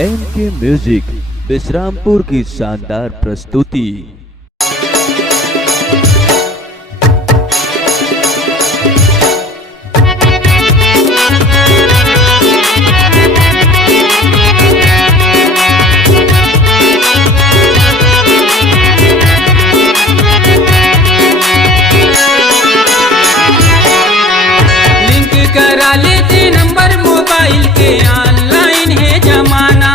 एनके music Vishrampur की शानदार प्रस्तुति। लिंक करा लेते नंबर मोबाइल के, ऑनलाइन है जमाना।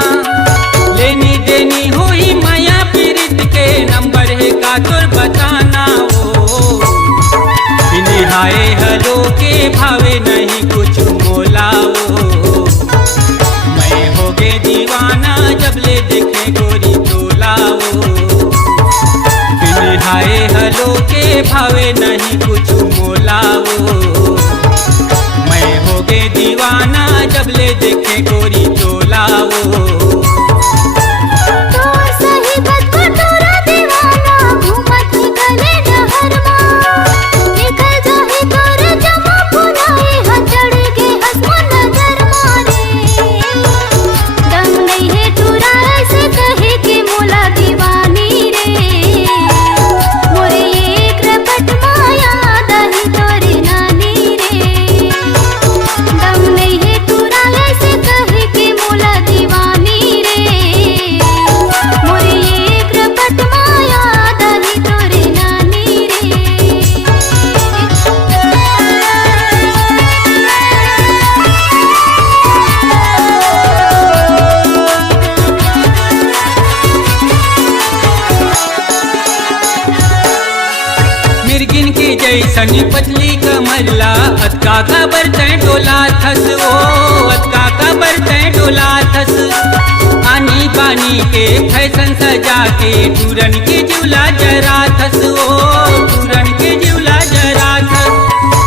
लेनी देनी हुई माया पीरित के, नंबर है का तोर बताना। हाय हलो के भावे नहीं कुछ मोलाओ। मैं होगे दीवाना जब ले देखे गोरी तोलाओ। हाय हलो के भावे नहीं कुछ मोलाओ। मैं होगे दीवाना जब ले देखे गोरी तोलाओ। मिर्गिन की जैसनी पतली कमरला, अतका का बरतै डोला थस। ओ अतका का बरतै डोला थस। आनी बानी के फैशन सजा के, टूरन के जिवला जरा थस। ओ टूरन के जिवला जरा थस।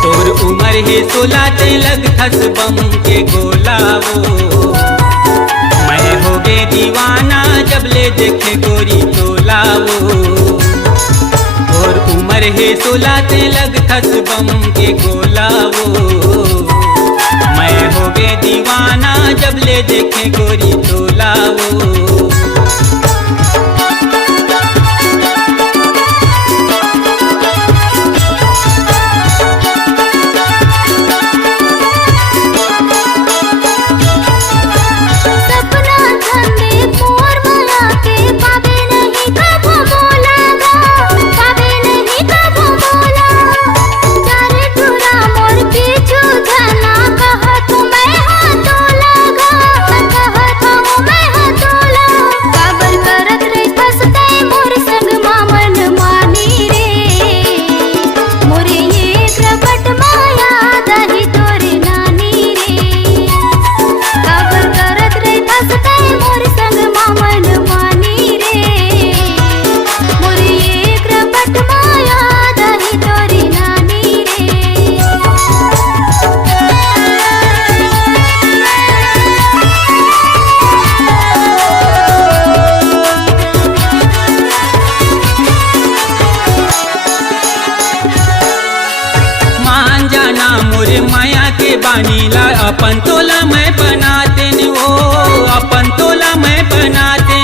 तोर उमर है 16 ते लग थस बम के गोला। वो मैं होगे दीवाना जब ले देखे गोरी तोला। वो और उमर है 16 ते लग थस बम के गोला। वो मैं होगे दीवाना जब ले देखे गोरी तोला। वो मोरे माया के बानीला, अपन तोला मैं बनाते। ओ अपन तोला मैं बनाते।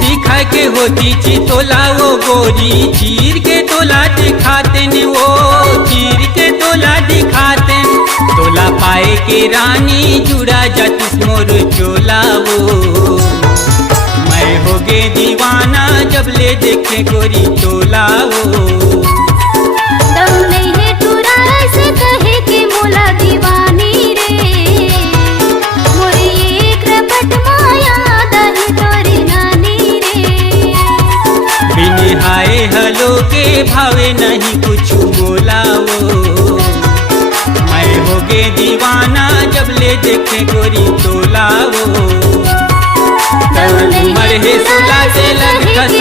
दिखा के होती ची तोला वो गोरी, चीर के तोला दिखाते। ओ चीर के तोला दिखाते। तोला पाए के रानी जुड़ा जातिस मोर चोला। वो मैं होगे दीवाना जब ले देखे गोरी तोला। वो दीवानी रे मोरे एक रपट माया दही तोरी नानी रे। बिन हाय हलो के भावे नहीं कुछ मोला। वो मैं होगे दीवाना जब ले देखे गोरी तोला। वो उमर है 16 से लग थस